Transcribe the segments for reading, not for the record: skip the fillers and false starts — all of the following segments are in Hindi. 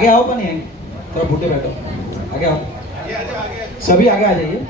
आगे आओ पर नहीं, थोड़ा भुट्टे बैठो, आगे आओ, सभी आगे आ जाइए।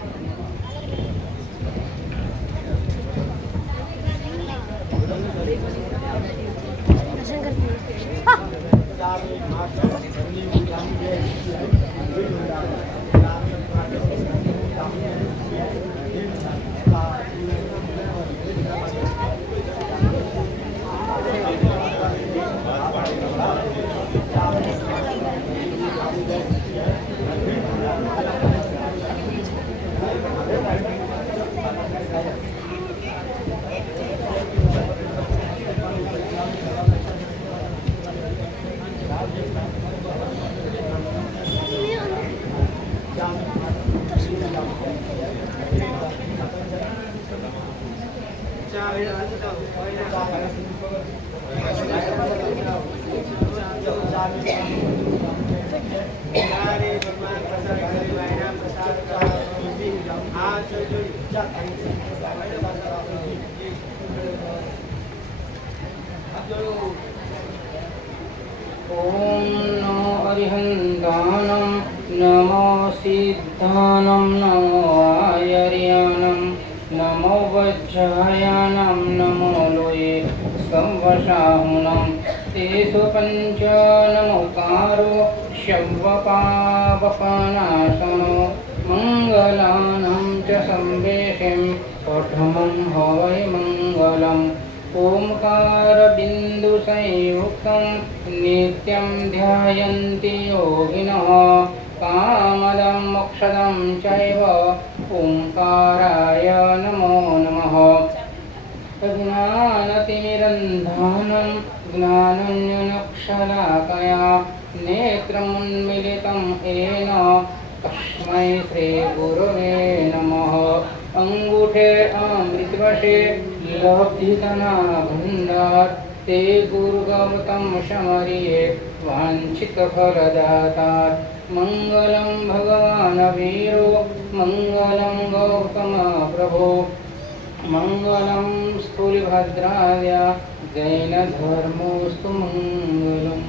ओम नमो अरिहंतानं नमो सिद्धानं नमो आयर्यानं नमो वज्रायानं नमो लोये संवशाहुनं तेषु पंच नमोकारो शव्वपावपनाशनो मंगलानं च संवेशं पठमं हवै मंगलम् ओंकार बिंदु संयुक्तं नित्यं ध्यायन्ति योगिनः कामदं मोक्षदं चैव ओंकाराय नमो नमः। ज्ञानतिमिरन्धानं ज्ञानाञ्जनशलाकया नेत्रमुन्मीलितं येन तस्मै श्रीगुरवे नमः। अंगूठे अमृतवशे लब्धितना भंडार ते गुरुगौतम शमरिये वांछित फलदातार। मंगलम भगवान वीरो मंगलम गौतम प्रभो मंगलम स्थूलभद्राय जैन धर्मोस्तु मंगलम।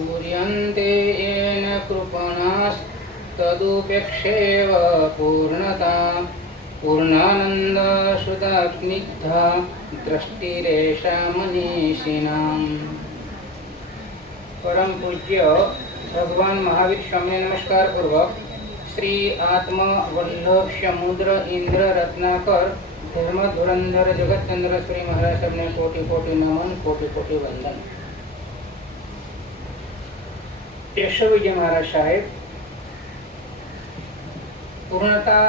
पूर्यन्ते येन कृपणास्तदुपेक्षेव पूर्णता पूर्णानन्दसुधाग्निग्धा दृष्टिरेषा मनीषिणाम्। परम पूज्य भगवान महावीर स्वामी नमस्कार पूर्वक श्री आत्मा वल्लभ समुद्र इंद्र रत्नाकर धर्म धुरंधर जगत चंद्र श्री महाराज सबने कोटि कोटि नमन कोटि कोटि वंदन। केशव विजय महाराज साहेब पूर्णता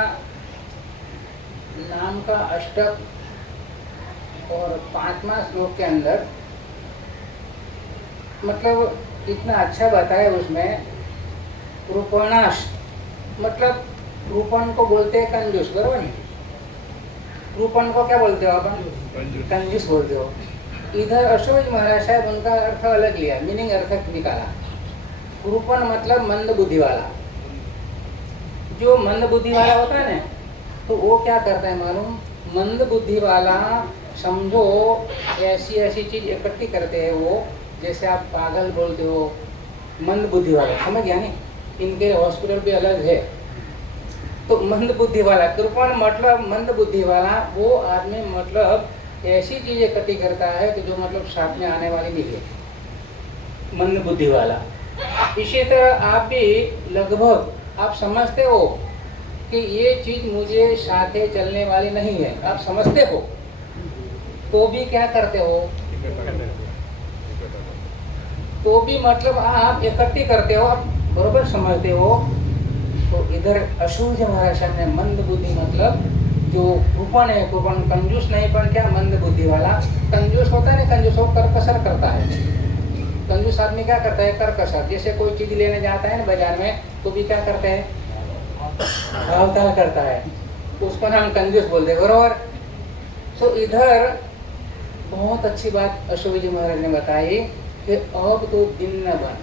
नाम का अष्टक और 5वां श्लोक के अंदर मतलब इतना अच्छा बताया उसमें। रूपणाश मतलब रूपन को बोलते हैं कंजूस, बरोबर नहीं? रूपन को क्या बोलते हो अपन? कंजूस बोलते हो। इधर अशोक महाराज साहब उनका अर्थ अलग लिया, मीनिंग अर्थ निकाला। रूपन मतलब मंद बुद्धि वाला। जो मंद बुद्धि वाला होता है ना, तो वो क्या करता है मालूम? मंद बुद्धि वाला समझो ऐसी ऐसी चीज इकट्ठी करते हैं वो, जैसे आप पागल बोलते हो, मंद बुद्धि वाला, समझ गया नहीं? इनके हॉस्पिटल भी अलग है। तो मंद बुद्धि वाला, कृपण मतलब मंद बुद्धि वाला वो आदमी मतलब ऐसी चीजें इकट्ठी करता है कि जो मतलब साथ में आने वाली नहीं है, मंद बुद्धि वाला। इसी तरह आप भी लगभग आप समझते हो कि ये चीज मुझे साथे चलने वाली नहीं है, आप समझते हो, तो भी क्या करते हो? तो भी मतलब आप इकट्ठी करते हो, आप बरोबर समझते हो। तो इधर अशूज महाराज साहब ने मंद बुद्धि मतलब जो कृपण है, कृपण कंजूस नहीं पर क्या मंद बुद्धि वाला। कंजूस होता है ना, कंजूस हो करकसर करता है। कंजूस आदमी क्या करता है? करकसर। जैसे कोई चीज लेने जाता है ना बाजार में, तो भी क्या करते हैं? भावताल करता है, उसको नाम कंजूस बोलते हैं, बरोबर। तो इधर बहुत अच्छी बात अशोक जी महाराज ने बताई कि अब तो दिन न बन।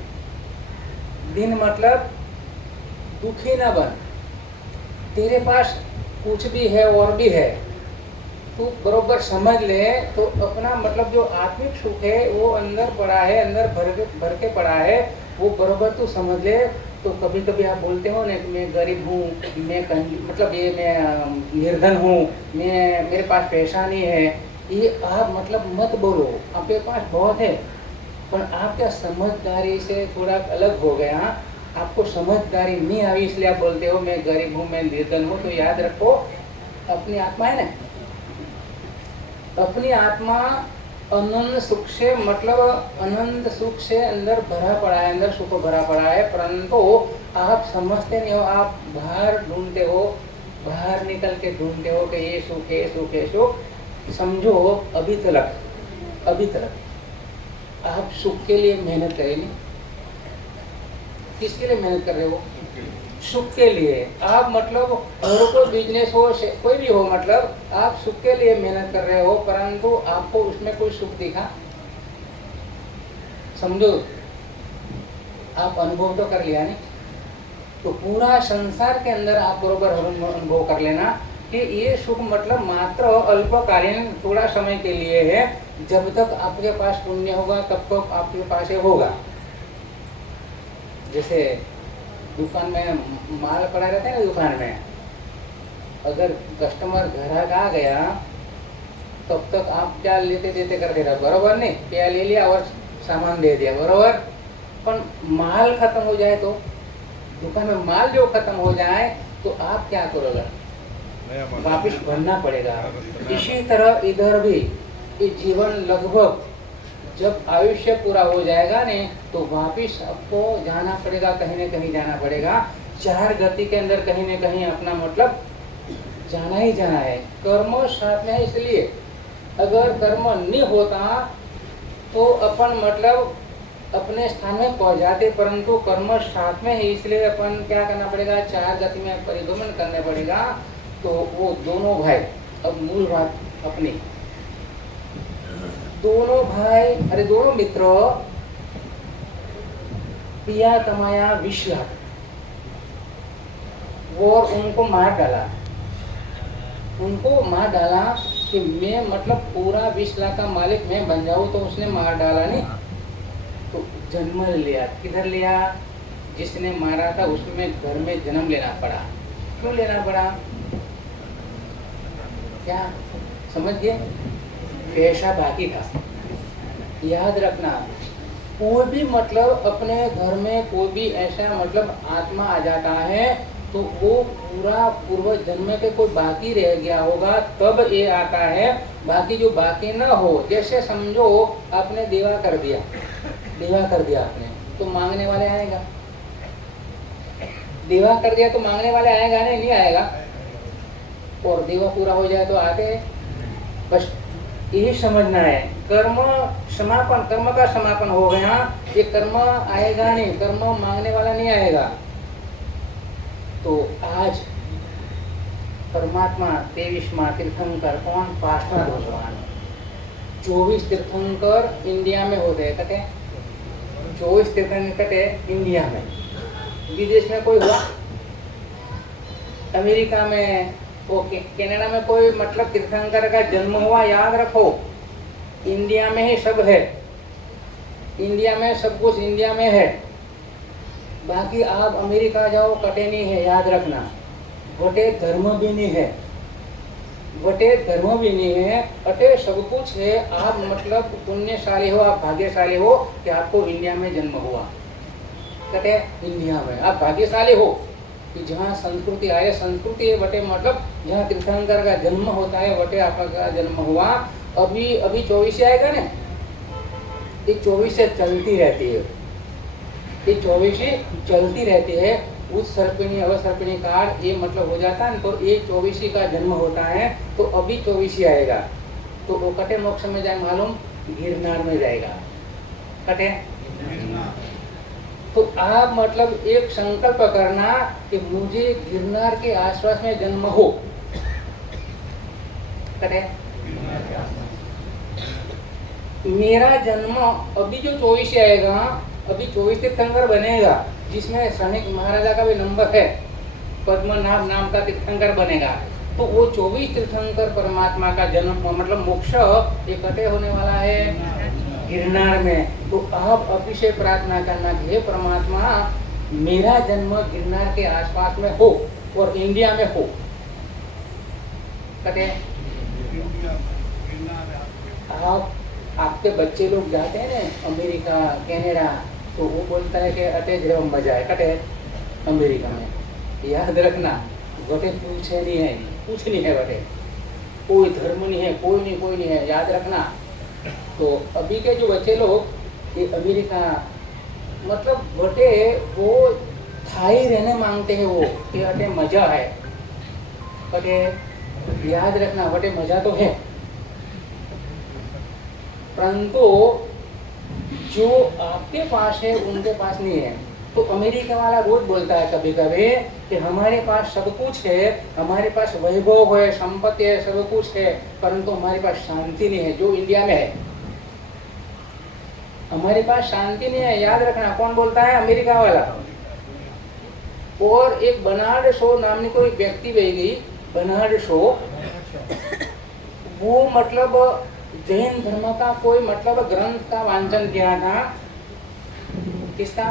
दिन मतलब दुखी न बन। तेरे पास कुछ भी है और भी है, तू बरोबर समझ ले तो अपना मतलब जो आत्मिक सुख है वो अंदर पड़ा है, अंदर भर के पड़ा है, वो बरोबर तू समझ ले। तो कभी कभी आप बोलते हो ना कि मैं गरीब हूँ, मैं मतलब ये मैं निर्धन हूँ, मैं मेरे पास पैसा नहीं है, ये आप मतलब मत बोलो। आपके पास बहुत है, पर आप क्या समझदारी से थोड़ा अलग हो गया। आपको समझदारी नहीं आई इसलिए आप बोलते हो मैं गरीब हूँ, मैं निर्धन हूँ। तो याद रखो अपनी आत्मा है ना, अपनी आत्मा अनंत सुख से मतलब अनंत सुख से अंदर भरा पड़ा है, अंदर सुख भरा पड़ा है, परंतु आप समझते नहीं हो। आप बाहर ढूंढते हो, बाहर निकल के ढूंढते हो कि ये सुख है, सुख है, सुख। समझो अभी तक आप सुख के लिए मेहनत करेंगे। किसके लिए मेहनत कर रहे हो? सुख के लिए। आप मतलब और कोई बिजनेस हो, कोई भी हो, मतलब आप सुख के लिए मेहनत कर रहे हो, परंतु आपको उसमें कोई सुख दिखा? समझो आप अनुभव तो कर लिया नहीं, तो पूरा संसार के अंदर आप बरोबर अनुभव कर लेना कि ये सुख मतलब मात्र अल्पकालीन थोड़ा समय के लिए है। जब तक आपके पास पुण्य होगा तब तक आपके पास ये होगा। जैसे दुकान में माल पड़ा रहता है ना, दुकान में अगर कस्टमर ग्राहक आ गया तब तक आप क्या लेते देते करते रहो, बरोबर नहीं? क्या ले लिया और सामान दे दिया, बरोबर। पर माल खत्म हो जाए तो दुकान में माल जो खत्म हो जाए तो आप क्या करोगे? वापिस भरना पड़ेगा। इसी तरह इधर भी ये जीवन लगभग जब आयुष्य पूरा हो जाएगा ने तो वापिस आपको जाना पड़ेगा, कहीं न कहीं जाना पड़ेगा। चार गति के अंदर कहीं न कहीं अपना मतलब जाना ही जाना है। कर्म साथ में है, इसलिए अगर कर्म नहीं होता तो अपन मतलब अपने स्थान में पहुंच जाते, परंतु कर्म साथ में है, इसलिए अपन क्या करना पड़ेगा? चार गति में परिगमन करना पड़ेगा। तो वो दोनों भाई, अब मूल बात अपनी, दोनों भाई अरे दोनों मित्र पिया कमाया 20 लाख और उनको मार डाला। उनको मार डाला कि मैं मतलब पूरा 20 लाख का मालिक मैं बन जाऊं, तो उसने मार डाला नहीं। तो जन्म लिया, किधर लिया? जिसने मारा था उसमें घर में जन्म लेना पड़ा। क्यों लेना पड़ा? क्या समझ गए? पैसा बाकी था। याद रखना, कोई भी मतलब अपने घर में कोई भी ऐसा मतलब आत्मा आ जाता है तो वो पूरा पूर्व जन्म के कोई बाकी रह गया होगा तब ये आता है। बाकी जो बाकी न हो, जैसे समझो आपने देवा कर दिया आपने, तो मांगने वाले आएगा। देवा कर दिया तो मांगने वाले आएगा नहीं आएगा? और देवा पूरा हो जाए तो आते हैं। बस यही समझना है। कर्म समापन, कर्म का समापन हो गया, ये कर्म आएगा नहीं, कर्म मांगने वाला नहीं आएगा। तो आज परमात्मा 23वां तीर्थंकर कौन? पार्षद भगवान। 24 तीर्थंकर इंडिया में होते हैं, कटे 24 तीर्थंकर कटे इंडिया में। विदेश में कोई हुआ? अमेरिका में, ओके, कनाडा में कोई मतलब तीर्थंकर का जन्म हुआ? याद रखो, इंडिया में ही सब है, इंडिया में सब कुछ इंडिया में है। बाकी आप अमेरिका जाओ, कटे नहीं है, याद रखना। वटे धर्म भी नहीं है, वटे धर्म भी नहीं है, अटे सब कुछ है। आप मतलब पुण्यशाली हो, आप भाग्यशाली हो कि आपको इंडिया में जन्म हुआ। कटे इंडिया में आप भाग्यशाली हो कि जहाँ संस्कृति आए, संस्कृति है वटे मतलब जहाँ तीर्थंकर का जन्म होता है वटे आपका जन्म हुआ। अभी 24 आएगा ना, ये 24 से चलती रहती है, ये 24 चलती रहती है। उस सर्पिणी अवसर्पिणी काल ये मतलब हो जाता है, तो ये 24 का जन्म होता है। तो अभी 24 आएगा तो वो कटे मोक्ष में जाए, मालूम गिरनार में जाएगा। कटे तो आप मतलब एक संकल्प करना कि मुझे गिरनार के आसपास में जन्म हो। कटे मेरा जन्म अभी जो 24 आएगा, अभी 24 तीर्थंकर बनेगा, जिसमें श्रमिक महाराजा का भी नंबर है, पद्मनाभ नाम का तीर्थंकर बनेगा। तो वो 24 तीर्थंकर परमात्मा का जन्म मतलब मोक्ष इकट्ठे होने वाला है गिरनार में। तो आप अभी से प्रार्थना करना कि हे परमात्मा, मेरा जन्म गिरनार के आसपास में हो और इंडिया में हो। कटे आप आपके बच्चे लोग जाते हैं ना अमेरिका कनाडा, तो वो बोलता है कि अटैच रहो मजा है। कटे अमेरिका में याद रखना, बटे पूछे नहीं है, कुछ नहीं है बटे, कोई धर्म नहीं है, कोई नहीं है, याद रखना। तो अभी के जो बच्चे लोग ये अमेरिका मतलब बटे वो थाई रहने मांगते हैं, वो कि अटे मजा है। बटे याद रखना, बटे मजा तो है, परंतु जो आपके पास है उनके पास नहीं है। तो अमेरिका वाला रोज बोलता है कभी कभी कि हमारे पास सब कुछ है, हमारे पास वैभव है, संपत्ति है, सब कुछ है, परंतु हमारे पास शांति नहीं है जो इंडिया में है। हमारे पास शांति नहीं है, याद रखना। कौन बोलता है? अमेरिका वाला। और एक बर्नार्ड शो नामनी कोई व्यक्ति भेगी, बर्नार्ड शो, वो मतलब जैन धर्म का कोई मतलब ग्रंथ का वांचन किया था। किसका?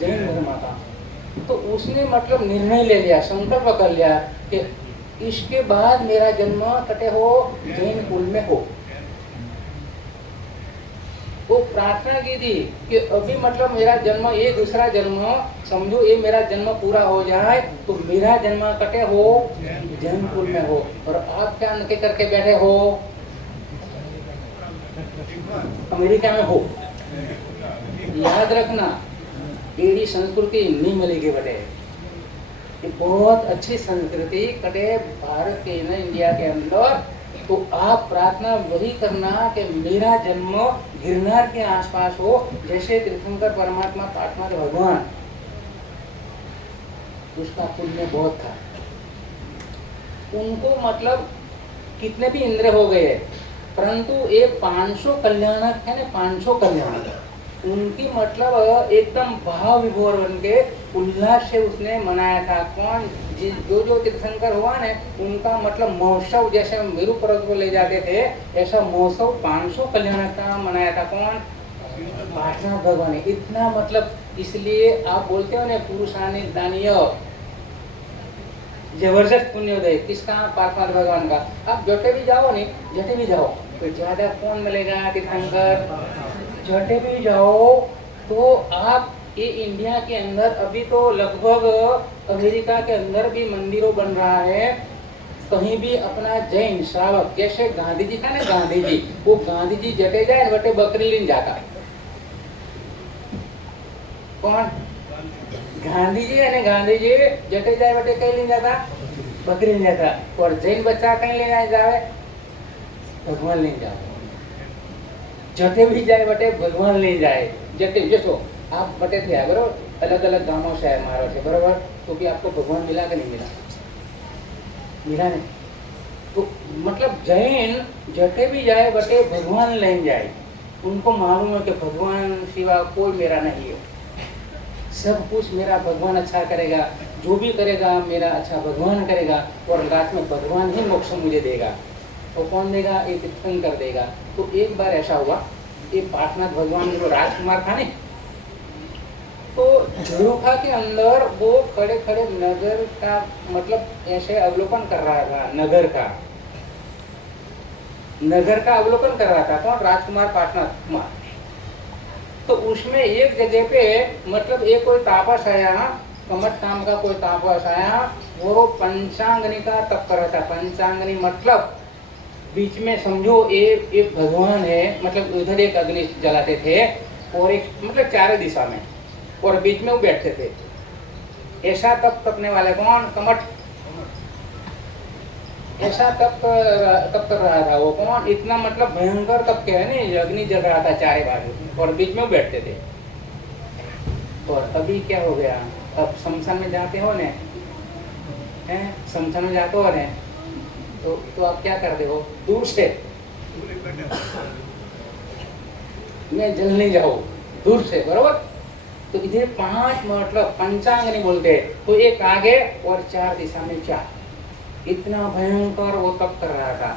जैन धर्म का। तो उसने मतलब निर्णय ले लिया, संकल्प कर लिया कि इसके बाद मेरा जन्म कटे हो जैन कुल में हो। वो प्रार्थना की थी कि अभी मतलब मेरा जन्म, ये दूसरा जन्म समझो, ये मेरा जन्म पूरा हो जाए तो मेरा जन्म कटे हो जैन कुल में हो। और आप क्या नक्की करके बैठे हो? अमेरिका में हो। याद रखना, एडी संस्कृति नहीं मिलेगी बटे। ये बहुत अच्छी संस्कृति कटे भारत के ना, इंडिया के अंदर। तो आप प्रार्थना वही करना कि मेरा जन्म गिरनार के आसपास हो, जैसे तीर्थंकर परमात्मा पाटनाथ भगवान, उसका पुण्य बहुत था। उनको मतलब कितने भी इंद्र हो गए, परंतु ये 500 कल्याणक है ना, 500 कल्याणक, उनकी मतलब एकदम भाव विभोर बन के उल्लास से उसने मनाया था। कौन? जो तीर्थंकर हुआ ना, उनका मतलब महोत्सव, जैसे मेरू पर्वत को ले जाते थे, ऐसा महोत्सव 500 कल्याणक का मनाया था। कौन? पाठनाथ भगवान है। इतना मतलब इसलिए आप बोलते हो ना पुरुषानी दानीय जबरदस्त पुण्योदय किसका? पाठनाथ भगवान का। आप जटे भी जाओ नहीं, जटे भी जाओ तो ज्यादा कौन मिलेगा तीर्थंकर? जटे भी जाओ तो आप ये इंडिया के अंदर अभी तो लगभग अमेरिका के अंदर भी मंदिरों बन रहा है। कहीं भी अपना जैन श्रावक जैसे गांधी जी था ना, गांधी जी, वो गांधी जी जटे जाए बटे बकरी लीन जाता। कौन? गांधी जी है ना, गांधी जी जटे जाए बटे कहीं लीन जाता, बकरी लीन जाता। और जैन बच्चा कहीं ले जाए, भगवान ले जाए। जटे भी जाए बटे भगवान ले जाए। जटे जैसो आप बटे थे बरोबर, अलग अलग गांवों से मारो थे बरोबर, तो भी आपको भगवान मिला कि नहीं मिला? मिला नहीं। तो मतलब जैन जटे भी जाए बटे भगवान ले जाए। उनको मालूम है कि भगवान सिवा कोई मेरा नहीं है, सब कुछ मेरा भगवान अच्छा करेगा, जो भी करेगा मेरा अच्छा भगवान करेगा, और रात में भगवान ही मोक्ष मुझे देगा। तो कौन देगा? ये तीर्थंकर देगा। तो एक बार ऐसा हुआ, ये पाठनाथ भगवान जो राजकुमार था नहीं, तो झरोखा के अंदर वो खड़े खड़े नगर का मतलब ऐसे अवलोकन कर रहा था, नगर का अवलोकन कर रहा था। कौन? राजकुमार पाठनाथ कुमार। तो उसमें एक जगह पे मतलब एक कोई तापस आया, कमट नाम का कोई तापस आया, वो पंचांगनी का तप कर रहा था। पंचांगनी मतलब बीच में समझो एक भगवान है, मतलब उधर एक अग्नि जलाते थे और एक मतलब चारों दिशा में, और बीच में वो बैठते थे। ऐसा तप तपने वाले कौन? कमट। ऐसा तप कर रहा था वो। कौन? इतना मतलब भयंकर तप के है नहीं, अग्नि जल रहा था चारे बाजू और बीच में वो बैठते थे। और अभी क्या हो गया? अब शमशान में जाते हो ने, हैं शमशान में जाते हो ने, तो आप क्या करते हो? दूर से मैं जल नहीं जाऊँ, दूर से बरोबर। तो इधर 5 मतलब पंचांगनी बोलते हैं, तो एक आगे और 4 दिशा में 4। इतना भयंकर वो तप कर रहा था।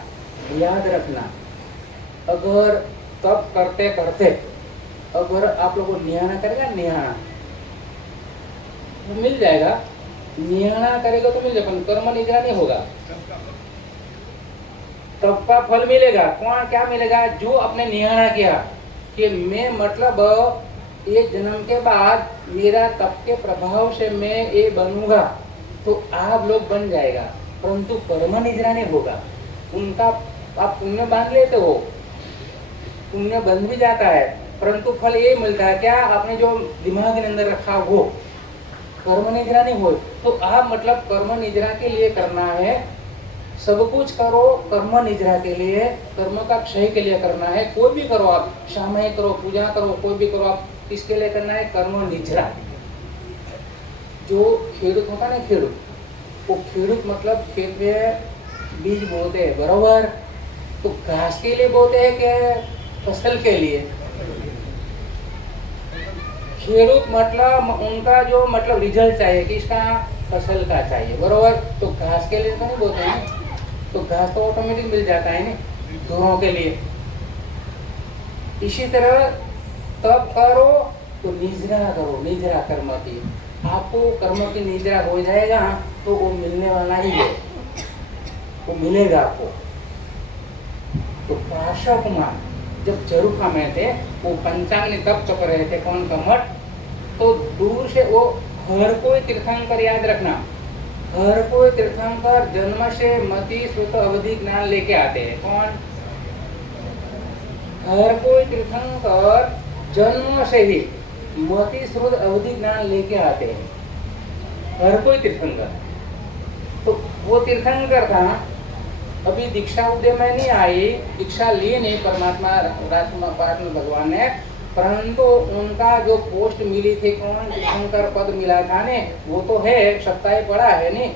याद रखना, अगर तप करते करते अगर आप लोगों को निहाना करेगा, निहाना वो मिल जाएगा, निहाना करेगा तो मिल जाएगा, कर्म निद्रा नहीं होगा, तप का फल मिलेगा। कौन? क्या मिलेगा? जो अपने निहाना किया कि मैं मतलब ये जन्म के बाद मेरा तप के प्रभाव से मैं ये बनूंगा, तो आप लोग बन जाएगा, परंतु कर्म निद्रा नहीं होगा उनका। आप पुण्य बांध लेते हो, पुण्य बंध भी जाता है, परंतु फल ये मिलता है क्या? आपने जो दिमाग के अंदर रखा वो कर्म निद्रा नहीं हो। तो आप मतलब कर्म निद्रा के लिए करना है, सब कुछ करो कर्म निद्रा के लिए, कर्म का क्षय के लिए करना है। कोई भी करो आप, सामयिक करो, पूजा करो, कोई भी करो आप, किसके लिए करना है? कर्म निद्रा। जो खेडूत होता ना, खेडूत, वो खेडूत मतलब खेत में बीज बोते हैं बरोबर, तो घास के लिए बोते हैं कि फसल के लिए? खेडूत मतलब उनका जो मतलब रिजल्ट चाहिए किसका? फसल का चाहिए बरोबर। तो घास के लिए तो नहीं बोते हैं, तो घास तो ऑटोमेटिक मिल जाता है ना दोनों के लिए। इसी तरह तब करो तो निजरा करो, निजरा कर्म की। आपको कर्म की निजरा हो जाएगा तो वो मिलने वाला ही है, वो मिलेगा आपको। तो पाशा कुमार जब झरोखा में थे, वो पंचांगनी तप कर रहे थे, कौन? कमट। तो दूर से वो हर कोई तीर्थंकर, याद रखना, हर कोई तीर्थंकर जन्म से मति श्रुत अवधि ज्ञान लेके आते हैं। कौन? हर कोई तीर्थंकर जन्म से ही मति श्रुत अवधि ज्ञान लेके आते हैं, हर कोई तीर्थंकर। तो वो तीर्थंकर था, अभी दीक्षा उदय में नहीं आई, दीक्षा ली नहीं परमात्मा राजकुमार भगवान ने, परंतु उनका जो पोस्ट मिली थी, कौन? तीर्थंकर पद मिला था ने, वो तो है, सप्ताह पड़ा है नहीं,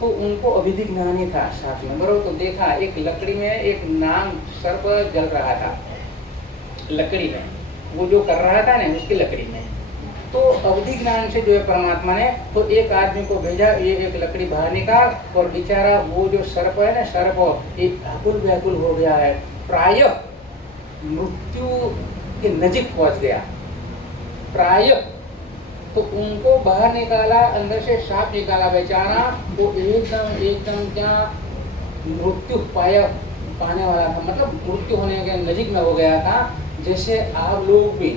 तो उनको अभिधि ज्ञान ही था साथ में बरोबर। तो देखा एक लकड़ी में एक नाग सर्प जल रहा था, लकड़ी में वो जो कर रहा था ना उसकी लकड़ी में। तो अवधि ज्ञान से जो है परमात्मा ने तो एक आदमी को भेजा, ये एक लकड़ी बाहर निकाल, और बेचारा वो जो सर्प है ना, सर्प एक व्याकुल व्याकुल हो गया है, प्रायः मृत्यु के नजीक पहुंच गया। प्राय तो उनको बाहर निकाला, अंदर से सांप निकाला बेचारा, वो एकदम एकदम क्या मृत्यु पाने वाला था, मतलब मृत्यु होने के नजीक में हो गया था। जैसे आप लोग भी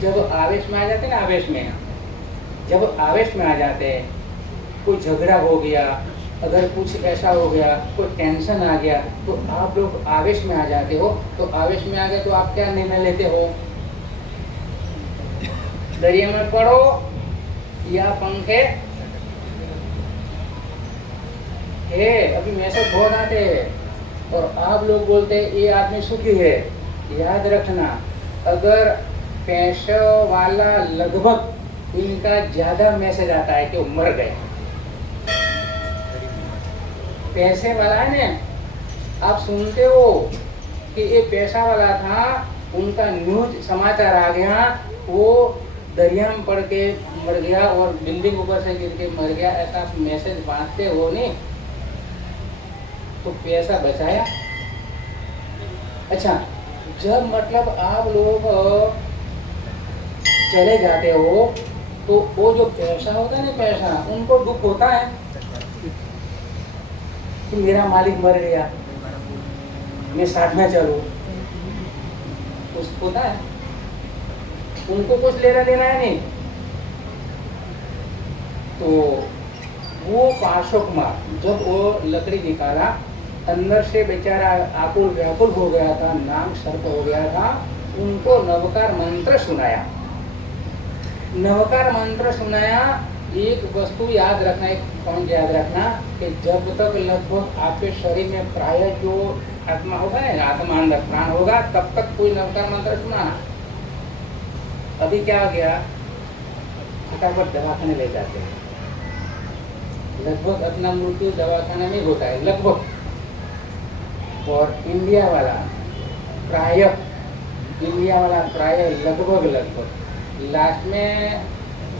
जब आवेश में आ जाते हैं ना, जब आवेश में आ जाते हैं, कोई झगड़ा हो गया, अगर कुछ ऐसा हो गया, कोई टेंशन आ गया, तो आप लोग आवेश में आ जाते हो। तो आवेश में आ गए तो आप क्या निर्णय लेते हो? दरिया में पड़ो या पंखे। अभी मैसेज बहुत आते हैं और आप लोग बोलते हैं ये आदमी सुखी है। याद रखना, अगर पैसे वाला लगभग इनका ज्यादा मैसेज आता है कि वो मर गए। पैसे वाला है ना, आप सुनते हो कि ये पैसा वाला था, उनका न्यूज समाचार आ गया, वो दरिया में पड़ के मर गया और बिल्डिंग ऊपर से गिर के मर गया, ऐसा मैसेज बांटते हो नहीं, तो पैसा बचाया। अच्छा, जब मतलब आप लोग चले जाते हो तो वो जो पैसा होता है ना, पैसा उनको दुख होता है कि मेरा मालिक मर गया, मैं साथ में चलूं, उसको होता है, उनको कुछ लेना देना है नहीं। तो वो पार्श्व कुमार जब वो लकड़ी निकाला, अंदर से बेचारा आकुल व्याकुल हो गया था, नाम सर्प हो गया था, उनको नवकार मंत्र सुनाया। नवकार मंत्र सुनाया। एक वस्तु याद रखना, एक पॉइंट याद रखना कि जब तक लगभग आपके शरीर में प्राय जो आत्मा होगा ना, आत्मा अंदर प्राण होगा, तब तक कोई नवकार मंत्र सुनाना। अभी क्या हो गया, फटाफट दवाखाने ले जाते हैं, लगभग अपना मृत्यु दवाखाना में होता है लगभग। और इंडिया वाला प्राय लगभग लास्ट में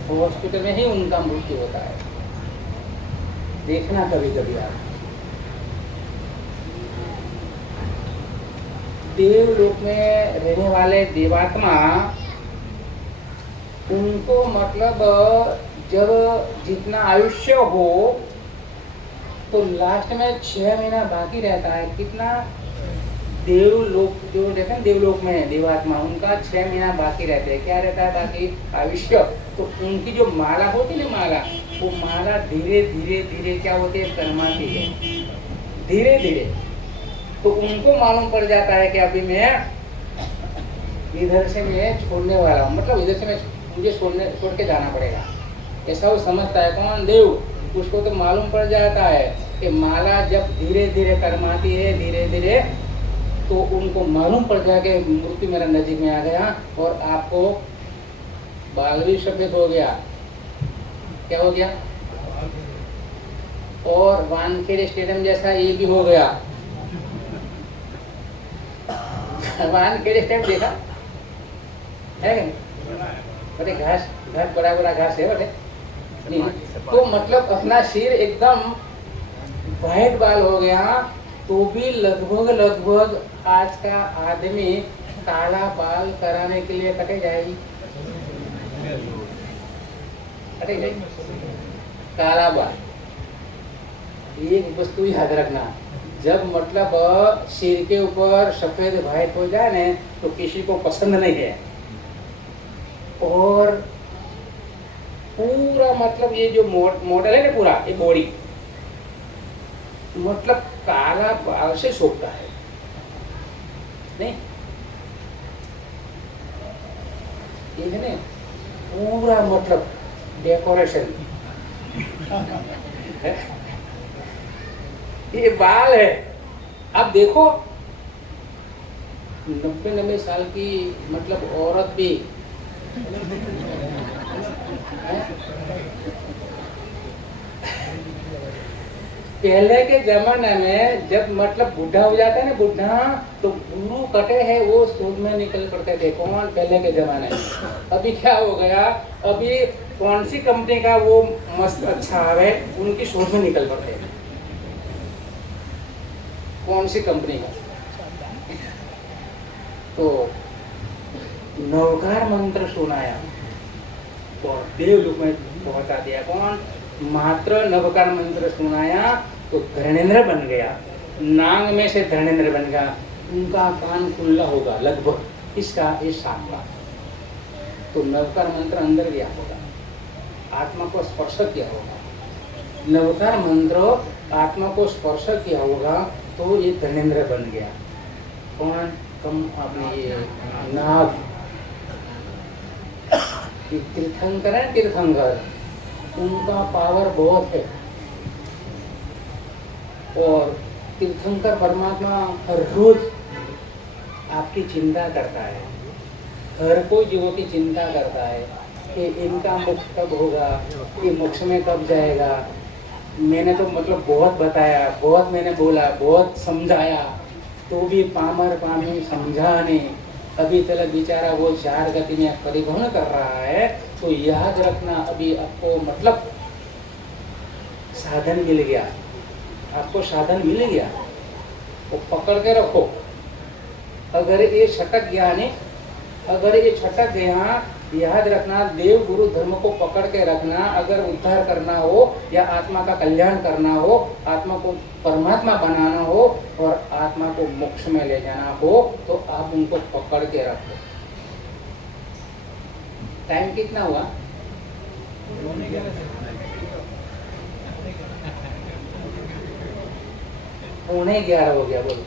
हॉस्पिटल में ही उनका मृत्यु होता है। देखना कभी कभी आप देवलोक में रहने वाले देवात्मा, उनको मतलब जब जितना आयुष्य हो तो लास्ट में 6 महीना बाकी रहता है। कितना? देवलोक जो रहते हैं, देवलोक में देवात्मा, उनका 6 महीना बाकी रहते हैं। क्या रहता है बाकी? आयुष्य। तो उनकी जो माला होती है ना, माला, वो माला धीरे धीरे धीरे क्या होती है, कर्माती है धीरे धीरे। तो उनको मालूम पड़ जाता है कि अभी मैं इधर से मैं छोड़ने वाला हूँ, मतलब इधर से मुझे छोड़ के जाना पड़ेगा, ऐसा वो समझता है। कौन? देव। उसको तो मालूम पड़ जाता है कि माला जब धीरे धीरे कर्माती है, धीरे धीरे, तो उनको मालूम पड़ जाए कि मृत्यु मेरा नजीक में आ गया। और आपको बाल भी सफेद हो गया। क्या हो गया? और वानखेड़े स्टेडियम जैसा ये भी हो गया। वानखेड़े स्टेडियम देखा है? बड़े घास बड़ा बड़ा घास है बड़े नहीं। तो मतलब अपना सिर एकदम व्हाइट बाल हो गया, तो भी लगभग आज का आदमी काला बाल कराने के लिए कटे जाएगी, काला बाल। एक वस्तु याद रखना, जब मतलब सिर के ऊपर सफेद व्हाइट हो जाए ना, तो किसी को पसंद नहीं है। और पूरा मतलब ये जो मॉडल है ना, पूरा ये बॉडी मतलब काला बाल से शोभता है नहीं, ये है ना पूरा मतलब डेकोरेशन। ये बाल है। अब देखो 90 साल की मतलब औरत भी पहले के जमाने में जब मतलब बुढ़ा हो जाता है ना, बुढ़ा, तो गुरु कटे हैं वो सूद में निकल पड़ते थे। कौन? पहले के जमाने में। अभी क्या हो गया, अभी कौन सी कंपनी का वो मस्त अच्छा है, उनकी सूद में निकल पड़ते हैं। कौन सी कंपनी का? तो नवकार मंत्र सुनाया और देवलोक में पहुंचा दिया। कौन? मात्र नवकार मंत्र सुनाया तो धर्मेंद्र बन गया, नांग में से धर्मेंद्र बन गया, उनका कान खुला होगा लगभग इसका इस सांप का। तो नवकार मंत्र अंदर गया होगा, आत्मा को स्पर्श किया होगा, नवकार मंत्र आत्मा को स्पर्श किया होगा तो ये धर्मेंद्र बन गया। कौन? कम अपने ये नाग, तीर्थंकर है, तीर्थंकर, उनका पावर बहुत है। और तीर्थंकर परमात्मा हर रोज आपकी चिंता करता है, हर कोई जीवों की चिंता करता है कि इनका मोक्ष कब होगा, ये मोक्ष में कब जाएगा। मैंने तो मतलब बहुत बताया, बहुत मैंने बोला, बहुत समझाया, तो भी पामर पामी समझा नहीं। अभी तक बेचारा वो 4 गति में परिवहन कर रहा है। तो याद रखना, अभी आपको मतलब साधन मिल गया, आपको साधन मिल गया, वो पकड़ के रखो। अगर ये छटक गया नहीं, अगर ये छटक गया, याद रखना देव गुरु धर्म को पकड़ के रखना। अगर उद्धार करना हो या आत्मा का कल्याण करना हो, आत्मा को परमात्मा बनाना हो और आत्मा को मोक्ष में ले जाना हो तो आप उनको पकड़ के रखो। टाइम कितना हुआ? पौने 11 हो गया। बोलो,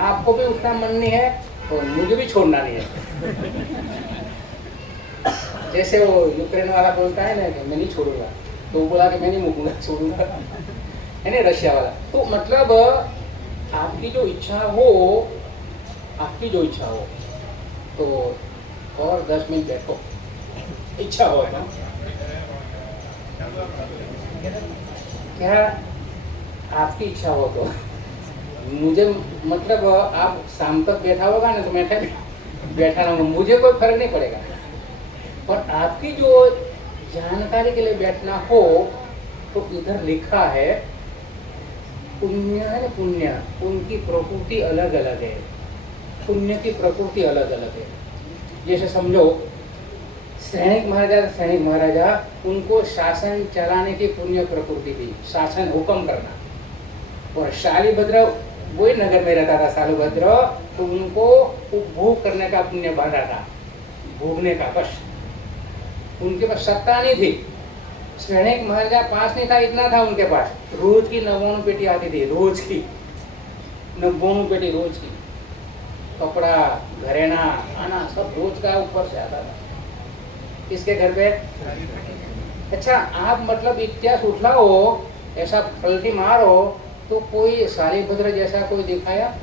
आपको भी उतना मन नहीं है और मुझे भी छोड़ना नहीं है। जैसे वो यूक्रेन वाला बोलता है ना कि मैं नहीं छोड़ूंगा, तो वो बोला कि मैं नहीं मुकूंगा, छोड़ूंगा, है ना, रशिया वाला। तो मतलब आपकी जो इच्छा हो, आपकी जो इच्छा हो तो और 10 मिनट बैठो, इच्छा हो तो। क्या आपकी इच्छा हो तो मुझे मतलब आप शाम तक बैठा होगा ना तो मैं बैठा रहूँगा, मुझे कोई फर्क नहीं पड़ेगा। पर आपकी जो जानकारी के लिए बैठना हो तो इधर लिखा है पुण्य है ना, पुण्य, उनकी प्रकृति अलग अलग है, पुण्य की प्रकृति अलग अलग है। जैसे समझो सैनिक महाराजा उनको शासन चलाने की पुण्य प्रकृति थी, शासन हुक्म करना। और शालिभद्र वही नगर में रहता था शालिभद्र, तो उनको उपभोग करने का पुण्य बांधा था, भोगने का, बस उनके पास सत्ता नहीं थी। सैनिक महाराजा पास नहीं था, इतना था उनके पास, रोज की 99 पेटी आती थी, रोज की 99 पेटी, रोज की कपड़ा घरेना आना सब रोज का ऊपर से आता था। किसके घर पे? अच्छा, आप मतलब इतिहास उठलाओ, ऐसा पलटी मारो तो कोई शालिभद्र जैसा कोई दिखाया?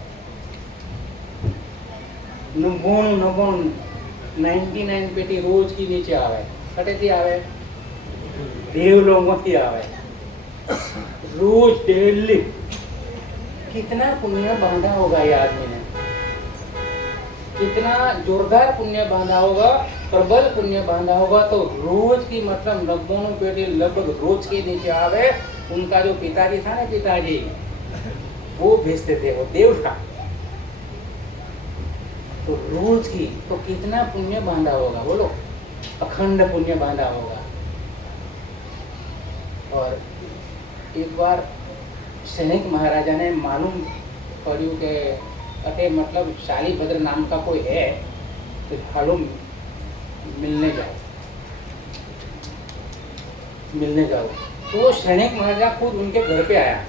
99 पेटी रोज की नीचे आवे, कटेती आवे, देवलोगों की आवे, रोज डेली। कितना पुण्य बांधा होगा ये आदमी ने, कितना जोरदार पुण्य बांधा होगा, प्रबल पुण्य बांधा होगा। तो रोज की मतलब 99 पेटी लगभग रोज के नीचे आवे। उनका जो पिताजी था ना, पिताजी वो भेजते थे, वो देव था, तो रोज की तो कितना पुण्य बांधा होगा, बोलो, अखंड पुण्य बांधा होगा। और एक बार सैनिक महाराजा ने मालूम पड़ू के अटे मतलब शालिभद्र नाम का कोई है, तो हालो मिलने जाओ। तो सैनिक महाराजा खुद उनके घर पे आया।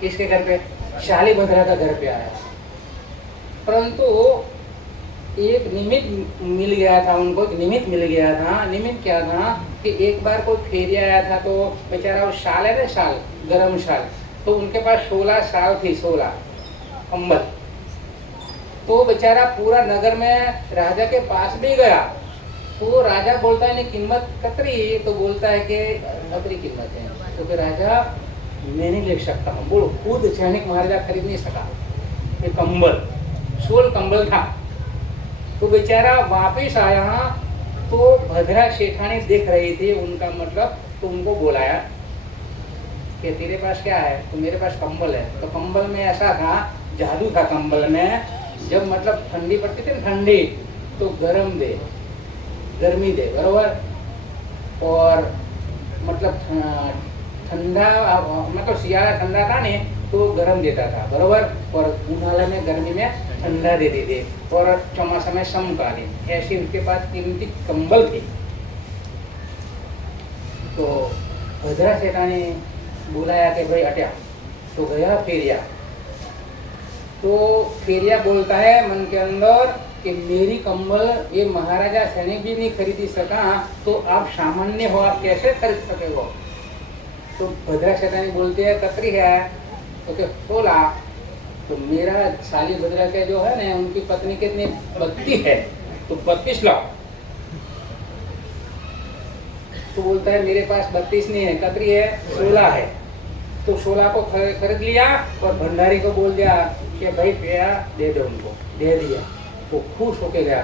किसके घर पे? शालिभद्र का घर पे आया। परंतु एक निमित्त मिल गया था उनको, एक निमित्त मिल गया था। निमित्त क्या था कि एक बार कोई फेरी आया था, तो बेचारा वो शाल है ना, शाल, गरम शाल, तो उनके पास 16 शाल थी, 16 कंबल। तो बेचारा पूरा नगर में राजा के पास भी गया, तो राजा बोलता है नहीं कीमत कतरी, तो बोलता है कि अतरी कीमत है। तो फिर राजा मैं नहीं ले सकता हूँ, बोलो, खुद सैनिक महाराजा खरीद नहीं सका ये कंबल, 16 कंबल था। तो बेचारा वापिस आया, तो भद्रा शेठानी देख रही थी उनका मतलब, तो उनको बुलाया कि तेरे पास क्या है? तो मेरे पास कंबल है। तो कंबल में ऐसा था, जादू था कंबल में, जब मतलब ठंडी पड़ती थी ना, ठंडी, तो गरम दे, गर्मी दे, बरोबर। और मतलब ठंडा, मतलब शियाला ठंडा था ने तो गरम देता था, बरोबर। और उन्हाळा में, गर्मी में ठंडा देते थे। और चौमासा में समकालीन, ऐसी उसके पास कीमती कंबल थी। तो भद्रा सेठा ने बुलाया कि भाई अट्या, तो गया फेरिया। तो फेरिया बोलता है मन के अंदर कि मेरी कंबल ये महाराजा सैनिक भी नहीं खरीदी सका, तो आप सामान्य हो, आप कैसे खरीद सके हो। तो भद्रा सेठानी बोलते हैं कतरी है, तो क्या 16। तो मेरा साली भद्रा के जो है ना, उनकी पत्नी कितनी 32 है, तो 32 लाओ। तो बोलता है मेरे पास 32 नहीं है, कतरी है 16 है। तो 16 को खरीद लिया और भंडारी को बोल दिया कि भाई पेड़ा दे दो उनको, दे दिया। वो खुश होके गया।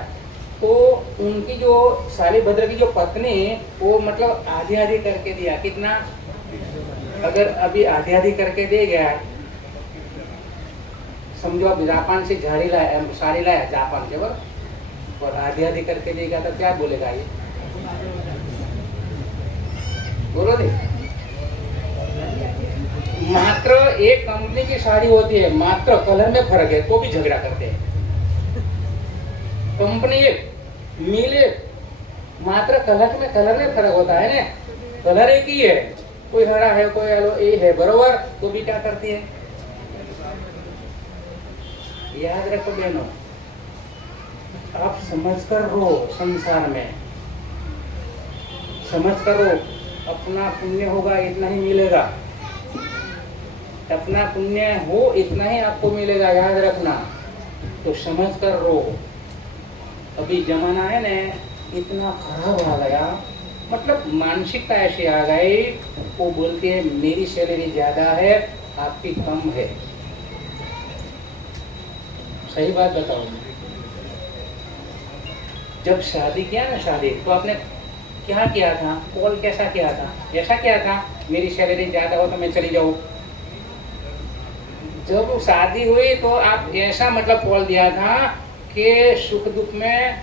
तो उनकी जो साली भद्र की जो पत्नी, वो मतलब आधी आधी करके दिया। कितना? अगर अभी आधी आधी करके दे गया, समझो अब जापान से झाड़ी लाया, साड़ी लाया जापान से, बस, और आधी आधी करके देगा तो क्या बोलेगा ये? बोलो नहीं। मात्र एक कंपनी की साड़ी होती है, मात्र कलर में फर्क है तो भी झगड़ा करते हैं। कंपनी एक, मिल एक, मात्र कलर में फर्क होता है ना, कलर एक ही है, कोई हरा है कोई येलो ये है, बरोबर, तो भी क्या करती है? याद रखो बहनों, आप समझ कर रहो, संसार में समझ कर रहो, अपना पुण्य होगा इतना ही मिलेगा, अपना पुण्य हो इतना ही आपको मिलेगा, याद रखना। तो समझ कर रहो। अभी जमाना है ना इतना खराब आ गया, मतलब मानसिकता ऐसी आ गई, वो बोलती है मेरी सैलरी ज्यादा है, आपकी कम है। सही बात बताओ, जब शादी किया ना, शादी तो आपने क्या किया था? कॉल कैसा किया था? ऐसा किया था मेरी सैलरी ज्यादा हो तो मैं चली जाऊं। जब शादी हुई तो आप ऐसा मतलब कॉल दिया था कि सुख दुख में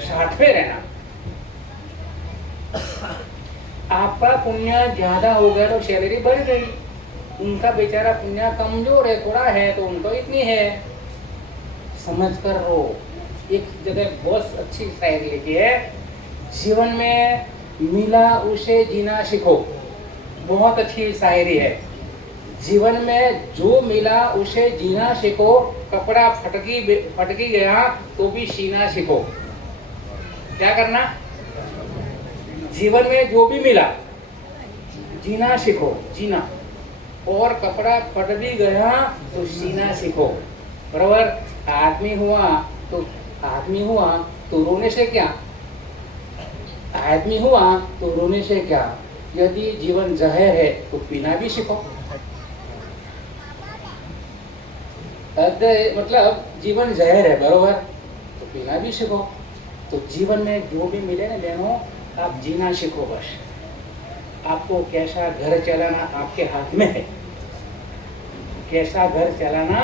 साथ में रहना। आपका पुण्य ज्यादा हो गया तो सैलरी बढ़ गई, उनका बेचारा पुण्य कमजोर है, थोड़ा है, तो उनको इतनी है। समझ कर रो। एक जगह बहुत अच्छी शायरी लिखी है, जीवन में मिला उसे जीना सीखो। बहुत अच्छी शायरी है। जीवन में जो मिला उसे जीना सीखो, कपड़ा फटकी गया तो भी सीना सीखो। क्या करना? जीवन में जो भी मिला जीना सीखो, जीना। और कपड़ा फट भी गया तो सीना सीखो, बराबर। आदमी हुआ तो रोने से क्या? आदमी हुआ तो रोने से क्या? यदि जीवन जहर है तो पीना भी सीखो। मतलब जीवन जहर है, बरोबर, तो पीना भी सीखो। तो जीवन में जो भी मिले ना बहनों, आप जीना सीखो बस। आपको कैसा घर चलाना आपके हाथ में है, कैसा घर चलाना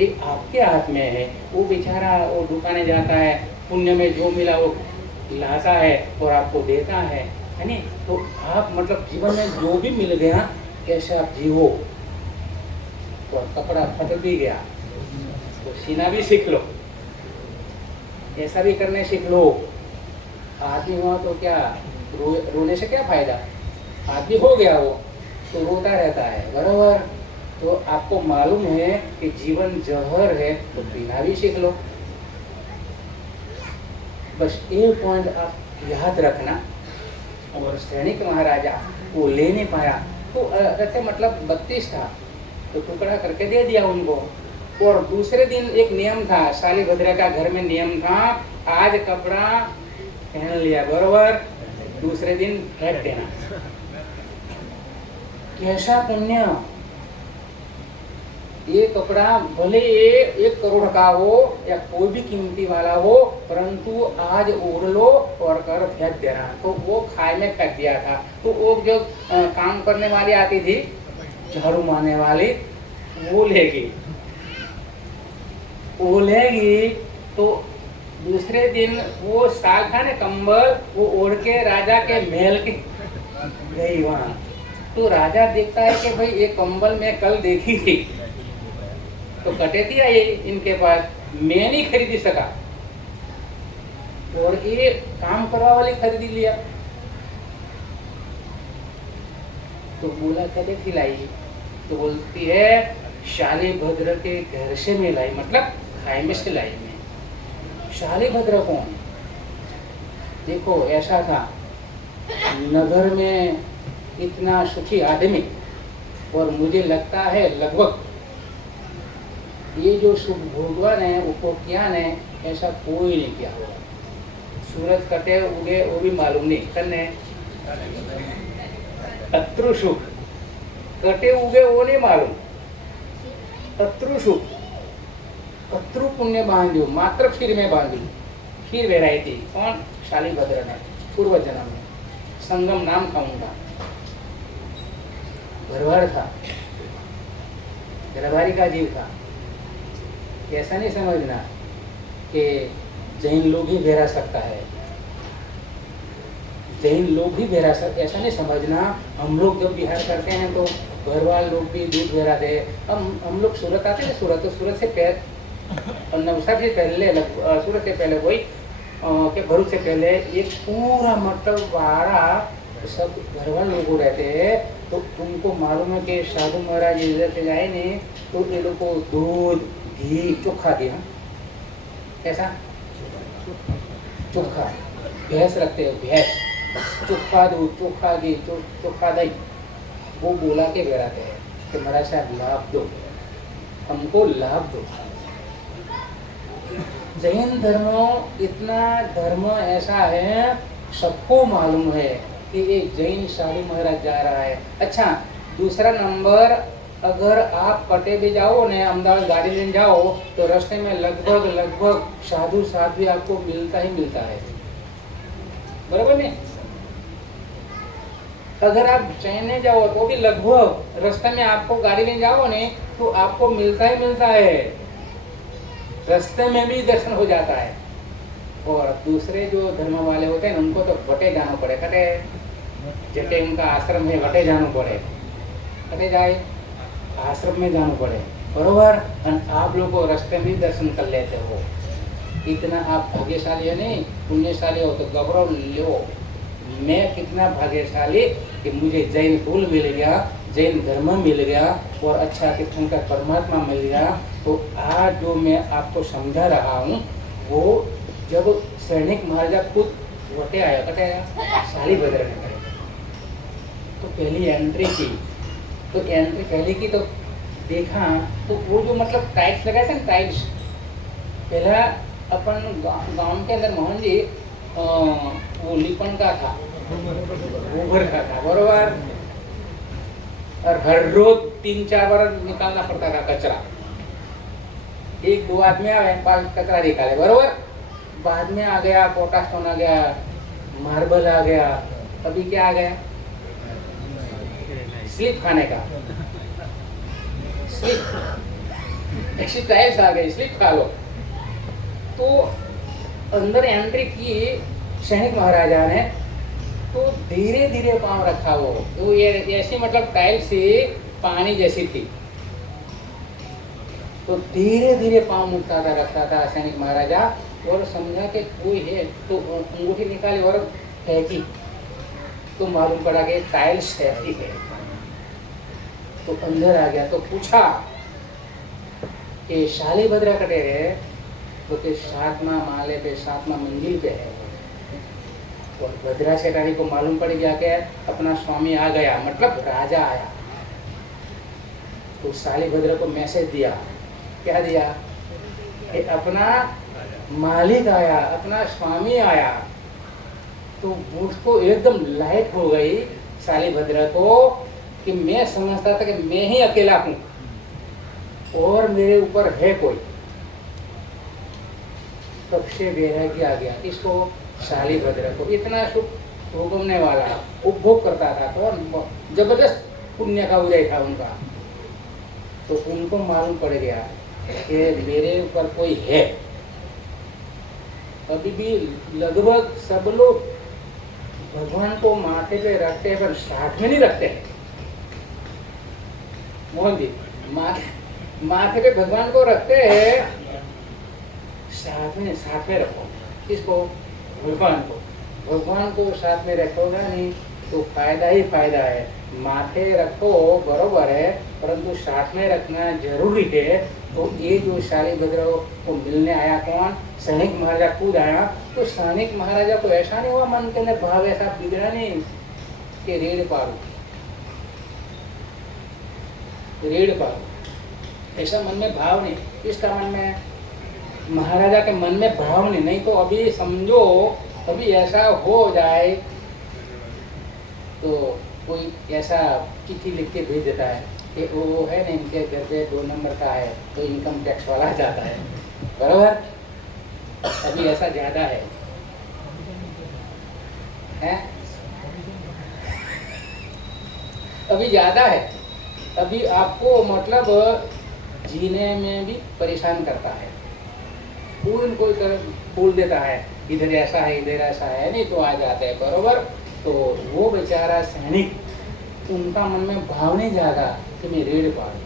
ये आपके हाथ में है। वो बेचारा वो दुकाने जाता है, पुण्य में जो मिला वो लाता है और आपको देता है नहीं? तो आप मतलब जीवन में जो भी मिल गया कैसे आप जीवो। और कपड़ा फट भी गया तो सीना भी सीख लो, ऐसा भी करने सीख लो। आदमी हुआ तो क्या रोने से क्या फायदा? आदमी हो गया वो तो रोता रहता है, बराबर। तो आपको मालूम है कि जीवन जहर है तो पीना भी सीख लो। बस एक पॉइंट आप याद रखना। और सैनिक महाराजा वो ले नहीं पाया तो कहते मतलब 32 था तो टुकड़ा करके दे दिया उनको। और दूसरे दिन एक नियम था, साली भद्रा का घर में नियम था, आज कपड़ा पहन लिया, बरोबर, दूसरे दिन फेंक देना। कैसा पुण्य! ये कपड़ा भले 1 करोड़ का हो या कोई भी कीमती वाला हो, परंतु आज ओढ़ लो और कर फेंक देना। तो वो खाई में फेंक दिया था। तो वो जो काम करने वाली आती थी, झाड़ू मारने वाली, वो ले गई। ओलेगी तो दूसरे दिन वो साल था ने कंबल वो ओढ़ के राजा के महल के गई वहां। तो राजा देखता है कि भाई ये कंबल मैं कल देखी थी, तो कटे थी ये इनके पास, मैं नहीं खरीदी सका, और ये काम करवा वाली खरीदी लिया। तो बोला कदे खिलाई, तो बोलती है शाली भद्र के घर से मैं लाई, मतलब खाई में से लाई मैं। शाली भद्र कौन? देखो ऐसा था, नगर में इतना सुखी आदमी, और मुझे लगता है लगभग ये जो शुभ भगवान है उपज्ञान है ऐसा कोई नहीं किया होगा। सूरज कटे उगे वो भी मालूम नहीं करने, अत्रु सुख कटे उगे वो नहीं मालूम, अत्रु सुख अत्रु पुण्य बांध्यो मात्र खीर में बांधी, खीर वेराई थी। कौन? शाली भद्र ने पूर्व जन्म में। संगम नाम था उनका, भरवाड़ था, दरबारी का जीव था। ऐसा नहीं समझना कि जैन लोग ही बेरा सकता है, जैन लोग ही बेरा सकते, ऐसा नहीं समझना। हम लोग जब बिहार करते हैं तो भरवाड़ लोग भी दूध बेराते हैं। हम लोग सूरत आते हैं, सूरत, तो सूरत से नवसारी से पहले, सूरत से पहले वही के भरूच से पहले एक पूरा मतलब वाड़ा सब भरवाड़ लोग रहते हैं। तो उनको मालूम है कि साधु महाराज इधर से जाए नहीं तो ये लोग को दूध घी चोखा दिया, ऐसा चोखा भैंस रखते हैं, भैंस चोखा दूध चोखा घी चोखा दही, वो बोला के बेराते हैं कि महाराज साहब लाभ दो, हमको लाभ दो। जैन धर्म इतना धर्म ऐसा है, सबको मालूम है कि एक जैन शाली महाराज जा रहा है। अच्छा, दूसरा नंबर, अगर आप कटे भी जाओ ने अहमदाबाद गाड़ी लेने जाओ तो रास्ते में लगभग साधु साध्वी आपको मिलता ही मिलता है, बराबर नहीं? अगर आप चैन्नई जाओ तो भी लगभग रास्ते में आपको गाड़ी लेने जाओ ने तो आपको मिलता ही मिलता है, रास्ते में भी दर्शन हो जाता है। और दूसरे जो धर्म वाले होते हैं उनको तो बटे जाना पड़े, कटे जटे उनका आश्रम है, बटे जाना पड़े, कटे जाए आश्रम में जाना पड़े, बरोबर। आप लोग को रास्ते में दर्शन कर लेते हो, इतना आप भाग्यशाली है नहीं, पुण्यशाली हो। तो गौरव लो, मैं कितना भाग्यशाली कि मुझे जैन कुल मिल गया, जैन धर्म मिल गया, और अच्छा किस्म का परमात्मा मिल गया। तो आज जो मैं आपको समझा रहा हूँ वो जब सैनिक महाराजा खुद वटे आया, कटे आया शाली भद्र ने करे, तो पहली एंट्री की, तो एंट्री पहले की तो देखा तो वो जो मतलब टाइल्स लगाए थे ना, टाइल्स पहला अपन गांव के अंदर मोहन जी वो लिपन का था, गोबर का था, बरोबर। और हर रोज 3-4 बार निकालना पड़ता था कचरा, 1-2 आदमी आए कचरा निकाले, बरोबर। बाद में आ गया पोटाश स्टोन, आ गया मार्बल, आ गया, अभी क्या आ गया? स्लिप खाने का, स्लिप एक्सरसाइज आ गई, स्लिप खा लो। तो अंदर एंट्री की सैनिक महाराजा ने, तो धीरे धीरे पाँव रखा वो, तो ये ऐसी मतलब टाइल से पानी जैसी थी, तो धीरे धीरे पाँव मुड़ता था, रखता था सैनिक महाराजा। और समझा कि कोई है तो अंगूठी निकाली और फेंकी, तो मालूम पड़ा कि टाइल्स ऐसी है। तो अंदर आ गया तो पूछा कि शाली भद्रा कटे है, तो कि 7वां माले पे 7वां मंजिल पे है। और भद्रा सेठानी को मालूम पड़ गया कि अपना स्वामी आ गया, मतलब राजा आया। तो शाली भद्रा को मैसेज दिया, क्या दिया कि अपना मालिक आया, अपना स्वामी आया। तो मुझको एकदम लाइट हो गई शाली भद्रा को कि मैं समझता था कि मैं ही अकेला हूँ और मेरे ऊपर है कोई। तब से वैराग्य आ गया इसको, शाली भद्र को। इतना सुख भोगने वाला, उपभोग करता था, तो जबरदस्त पुण्य का उदय था उनका। तो उनको मालूम पड़ गया कि मेरे ऊपर कोई है, अभी भी लगभग सब लोग भगवान को माथे पे रखते हैं पर साथ में नहीं रखते हैं। मोहन जी, माथे पे भगवान को रखते हैं, साथ में रखो। किसको? भगवान को। भगवान को साथ में रखोगा नहीं तो फायदा ही फायदा है। माथे रखो बरोबर है, परंतु साथ में रखना जरूरी है। तो ये जो शालिभद्र को मिलने आया कौन? सैनिक महाराजा खुद आया। तो सैनिक महाराजा को ऐसा नहीं हुआ मन के अंदर भाव ऐसा बिगड़ा नहीं कि रेड पारू, ऐसा मन में भाव नहीं। किसका मन में? महाराजा के मन में भाव नहीं तो अभी समझो, अभी ऐसा हो जाए तो कोई ऐसा चिट्ठी लिख के भेज देता है कि वो है ना, इनके घर पे 2 नंबर का है तो इनकम टैक्स वाला जाता है, बराबर। अभी ऐसा ज्यादा है, हैं? अभी ज्यादा है। अभी आपको मतलब जीने में भी परेशान करता है। कोई बोल देता है इधर ऐसा है इधर ऐसा है, नहीं तो आ जाते हैं, बरोबर। तो वो बेचारा सैनिक, उनका मन में भाव नहीं जागा कि मैं रेड पाऊँ।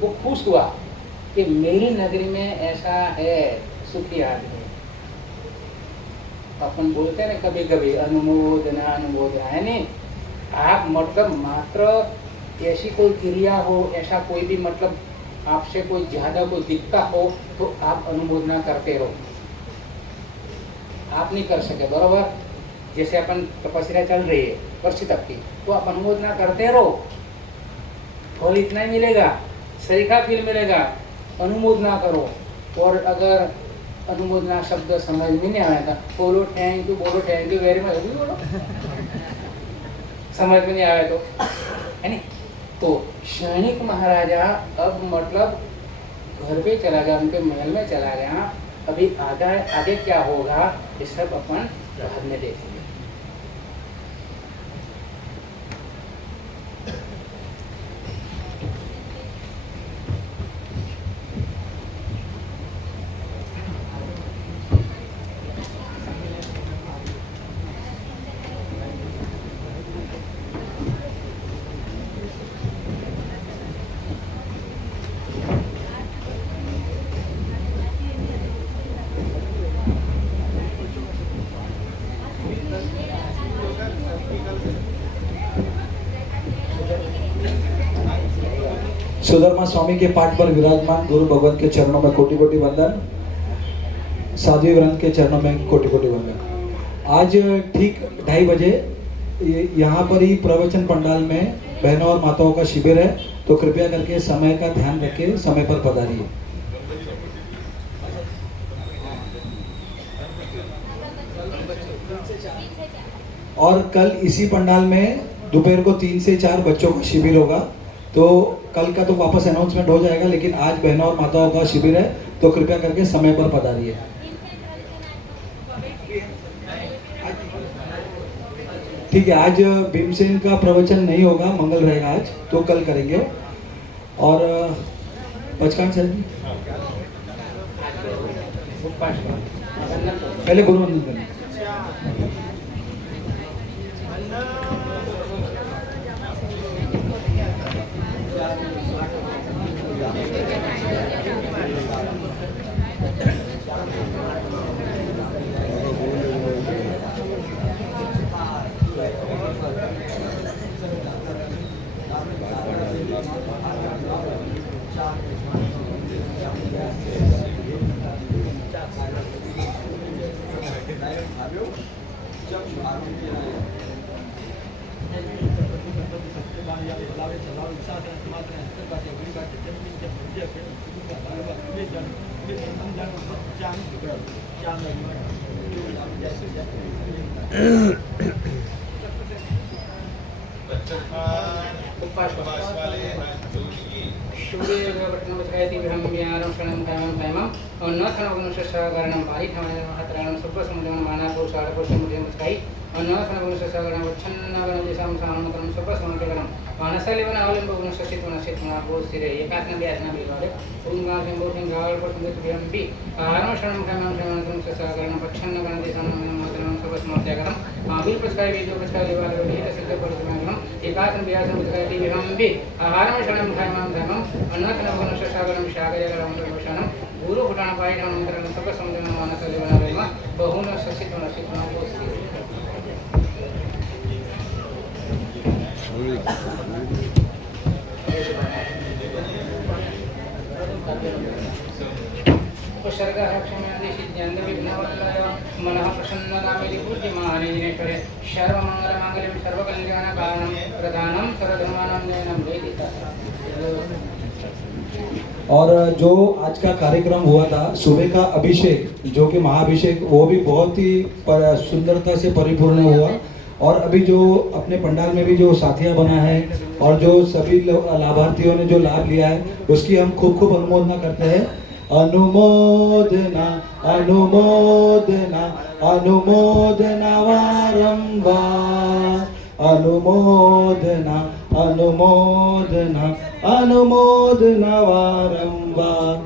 वो खुश हुआ कि मेरी नगरी में ऐसा है सुखी आदमी। अपन बोलते हैं ना कभी कभी अनुमोदना है नहीं। आप मतलब मात्र ऐसी कोई क्रिया हो, ऐसा कोई भी मतलब आपसे कोई ज्यादा कोई दिखता हो तो आप अनुमोदना करते रहो। आप नहीं कर सके, बरोबर। जैसे अपन तपस्या चल रही है वर्ष तक की, तो आप अनुमोदना करते रहो, फल इतना ही मिलेगा, सरीखा फल मिलेगा। अनुमोदना करो। और अगर अनुमोदना शब्द समझ में नहीं आया था, बोलो थैंक यू वेरी मच, अभी बोलो समझ में नहीं आया तो, है नहीं। तो सैनिक महाराजा अब मतलब घर पे चला गया, उनके महल में चला गया। अभी आगे क्या होगा ये सब अपन बाद में देखेंगे। सुधर्मा स्वामी के पाठ पर विराजमान गुरु भगवान के चरणों में कोटि कोटि वंदन, साध्वी वृंद के चरणों में कोटि कोटि वंदन। आज ठीक 2:30 बजे यहाँ पर ही प्रवचन पंडाल में बहनों और माताओं का शिविर है, तो कृपया करके समय का ध्यान रखें, समय पर पधारिए। और कल इसी पंडाल में दोपहर को 3 से 4 बच्चों का शिविर होगा। तो कल का तो वापस अनाउंसमेंट हो जाएगा, लेकिन आज बहनों और माताओं का शिविर है, तो कृपया करके समय पर पधारिए। ठीक है, आज भीमसेन का प्रवचन नहीं होगा, मंगल रहेगा आज, तो कल करेंगे। और पचकान सर जी पहले गुरु वंदन करें। वानसलिवन अवलंब गुणशसित वनसित गुणाभूत सिरे एकात्म व्याजना विवादे उंगासिं बोधिं गावल पठन्ते सुभ्यंपि आहारम शरणं खमं शरणं संसागरण पच्छन्न गणति समं मोदनं सबस्मत्यागरम आविल प्रस्काय वेदो प्रस्काय विवाद विहित सिद्ध परिसमागम एकात्म व्यासन प्रस्काय विहंपि आहारम शरणं खमं धर्मं अन्नतन गुणशसागरम शागयगरम प्रवशनं गुरु भूटान पायन मंत्रन सबसमजन वानसलिवन अवलंब बहुन शसित वनसित गुणाभूत सिरे उपसर्गः क्षम्यदेशि ज्ञानविघ्नवल्लय मनः प्रसन्नकामेति पूज्यमानेश्वरे सर्वमङ्गलमाङ्गल्यं सर्वकल्याणकारणं प्रदानं सर्वधर्मानं वेदितः। और जो आज का कार्यक्रम हुआ था सुबह का अभिषेक जो कि महाअभिषेक वो भी बहुत ही सुंदरता से परिपूर्ण हुआ। और अभी जो अपने पंडाल में भी जो साथिया बना है और जो सभी लाभार्थियों ने जो लाभ लिया है उसकी हम खूब खूब अनुमोदना करते हैं। अनुमोदना अनुमोदना अनुमोदना वारंवार अनुमोदना अनुमोदना अनुमोदना वारंवार।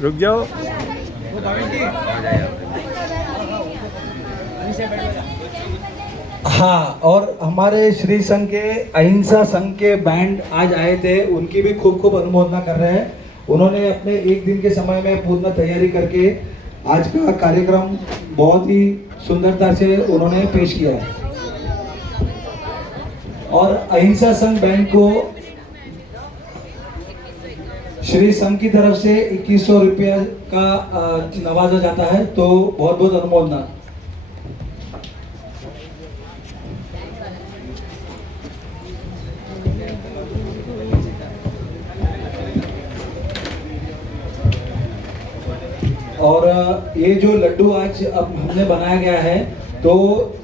रुक जाओ। हाँ, और हमारे श्री संघ के अहिंसा संघ के बैंड आज आए थे, उनकी भी खूब खूब अनुमोदना कर रहे हैं। उन्होंने अपने एक दिन के समय में पूर्ण तैयारी करके आज का कार्यक्रम बहुत ही सुंदरता से उन्होंने पेश किया है। और अहिंसा संघ बैंड को श्री संघ की तरफ से 2100 रुपया का नवाजा जाता है, तो बहुत बहुत अनुमोदना। और ये जो लड्डू आज अब हमने बनाया गया है, तो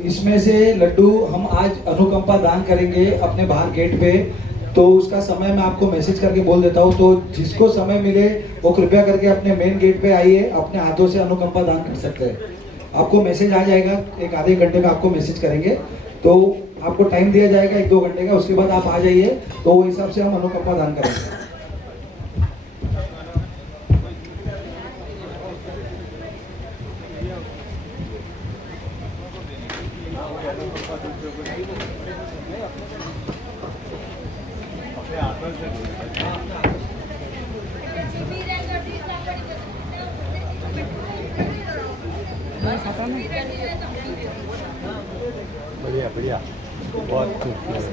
इसमें से लड्डू हम आज अनुकंपा दान करेंगे अपने बाहर गेट पे। तो उसका समय मैं आपको मैसेज करके बोल देता हूँ, तो जिसको समय मिले वो कृपया करके अपने मेन गेट पे आइए, अपने हाथों से अनुकंपा दान कर सकते हैं। आपको मैसेज आ जाएगा, एक आधे घंटे में आपको मैसेज करेंगे, तो आपको टाइम दिया जाएगा 1-2 घंटे का, उसके बाद आप आ जाइए, तो वो हिसाब से हम अनुकंपा दान करेंगे। बढ़िया बढ़िया, बहुत खूबसूरत।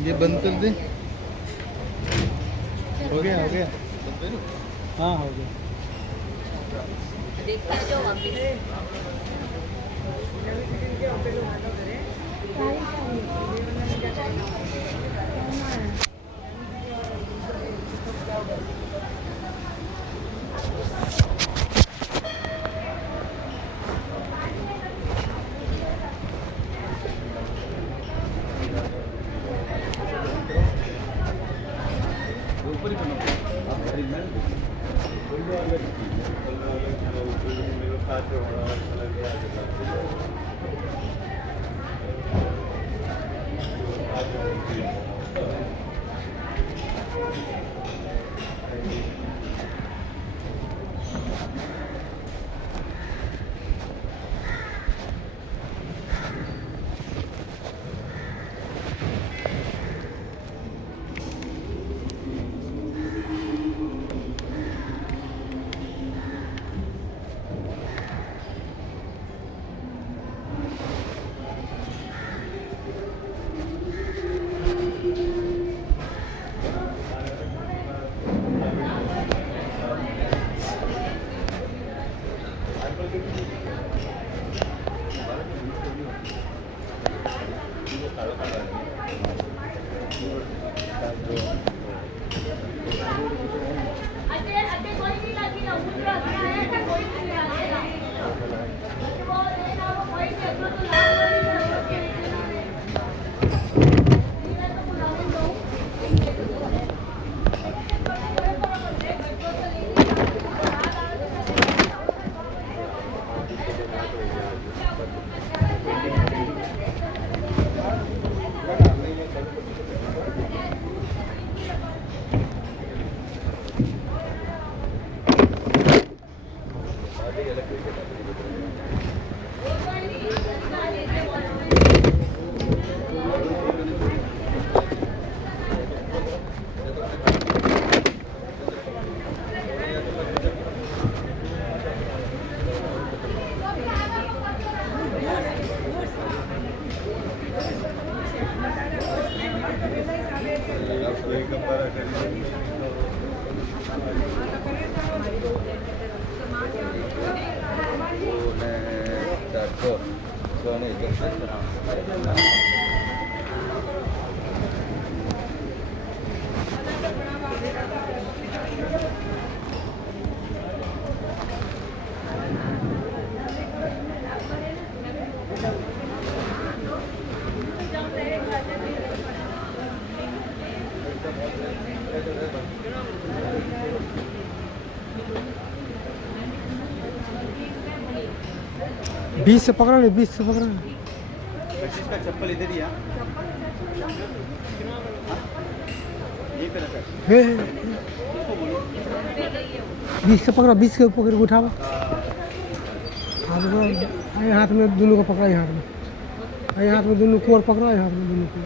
ये बंद कर दे। हो गया हाँ हो गया। देखता है जो बीच से पकड़ा नहीं, बीच से पकड़ा नहीं। का चप्पल इधर ही है हे, बीच से पकड़ा, बीच से पकड़ के उठावा। हाथ में, ये हाथ में दोनों को पकड़ा, ये हाथ में, ये हाथ में दोनों को और पकड़ा, ये हाथ में दोनों को।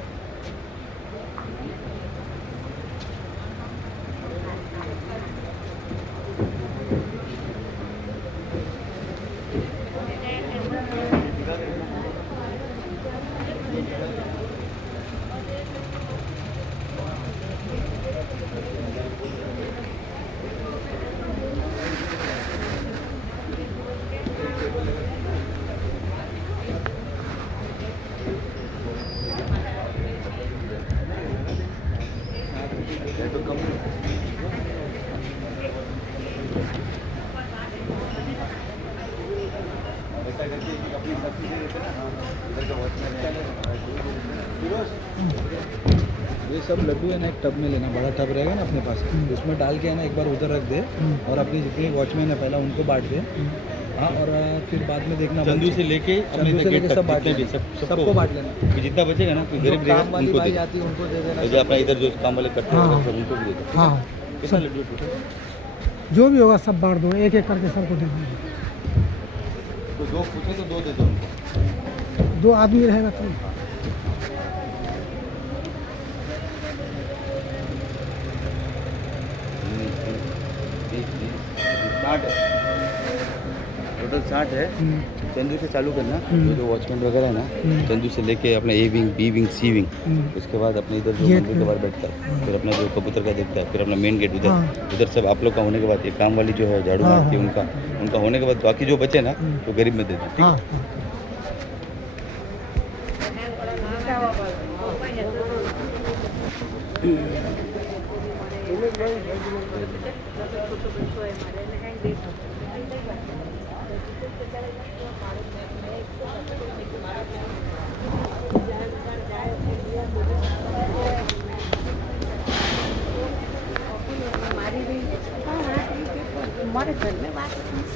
ये सब लड्डू है ना, एक टब में लेना, बड़ा टब रहेगा ना अपने पास, उसमें डाल के है ना एक बार उधर रख दे, और अपनी जितने वॉचमैन है पहला उनको बांट दे। हाँ, और फिर बाद में देखना, चंदू से लेके चंदू से लेके सब बांट जितने भी लेना, सबको बांट लेना। जितना बचेगा ना कोई गरीब जो रहेगा काम वाली उनको भाई दे आती है उनको दे देना। जो अपना इधर जो काम वाले करते हैं हाँ। सब उनको भी दे दो। हाँ, कितना लड्डू टोटल? जो भी होगा सब बांट दो, एक एक करके सबको दे दो। तो दो पूछे तो दो दे दो उनको। 2 आदमी रहेगा तो। टोटल 60 है। चंदू से चालू करना, जो वॉचमैन वगैरह है ना, चंदू से लेके अपना A wing, B wing, C wing, उसके बाद अपने इधर जो गेट मंदिर के बाहर बैठता है, फिर अपना जो कबूतर का देखता है, फिर अपना मेन गेट उधर, हाँ। उधर सब आप लोग का होने के बाद, ये काम वाली जो है झाड़ू हाँ, मारती है हाँ। उनका होने के बाद बाकी जो बचे ना तो गरीब में दे दें। हाँ, हाँ। हमारे घर में बात है।